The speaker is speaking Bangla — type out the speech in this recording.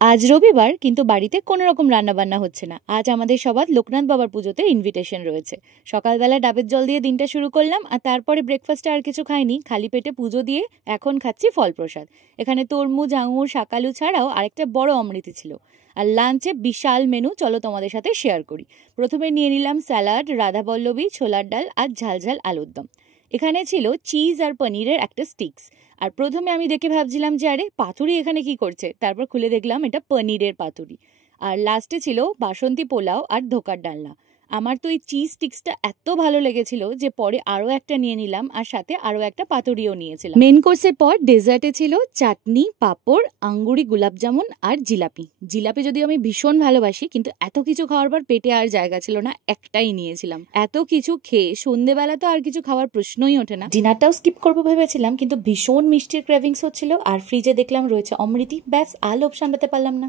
আজ রবিবার, কিন্তু বাড়িতে কোনো রকম রান্নাবান্না হচ্ছে না। আজ আমাদের সবার লোকনাথ বাবার পুজোতে ইনভিটেশন রয়েছে। সকালবেলা ডাবের জল দিয়ে দিনটা শুরু করলাম, আর তারপরে ব্রেকফাস্টে আর কিছু খাইনি, খালি পেটে পুজো দিয়ে এখন খাচ্ছি ফল প্রসাদ। এখানে তরমুজ, আঙুর, শাকালু ছাড়াও আরেকটা বড় অমৃতি ছিল। আর লাঞ্চে বিশাল মেনু, চলো তোমাদের সাথে শেয়ার করি। প্রথমে নিয়ে নিলাম স্যালাড, রাধাবল্লভী, ছোলার ডাল আর ঝালঝাল আলুর দম। এখানে ছিল চিজ আর পনিরের একটা স্টিক্স। আর প্রথমে আমি দেখে ভাবছিলাম যে আরে পাতুরি এখানে কি করছে, তারপর খুলে দেখলাম এটা পনিরের পাতুরি। আর লাস্টে ছিল বাসন্তী পোলাও আর ধোকার ডালনা। আমার তো এই চিজ স্টিক্সটা এত ভালো লেগেছিল যে পরে আরও একটা নিয়ে নিলাম, আর সাথে আরও একটা পাতুরিও নিয়েছিলাম। মেন কোর্সের পর ডেজার্টে ছিল চাটনি, পাঁপড়, আঙ্গুরি, গুলাবজামুন আর জিলাপি। জিলাপি যদিও আমি ভীষণ ভালোবাসি, কিন্তু এত কিছু খাওয়ার পর পেটে আর জায়গা ছিল না, একটাই নিয়েছিলাম। এত কিছু খেয়ে সন্ধেবেলা তো আর কিছু খাওয়ার প্রশ্নই ওঠে না। ডিনারটাও স্কিপ করবো ভেবেছিলাম, কিন্তু ভীষণ মিষ্টির ক্রেভিংস হচ্ছিল, আর ফ্রিজে দেখলাম রয়েছে অমৃতি, ব্যাস আর লোভ সামলাতে পারলাম না।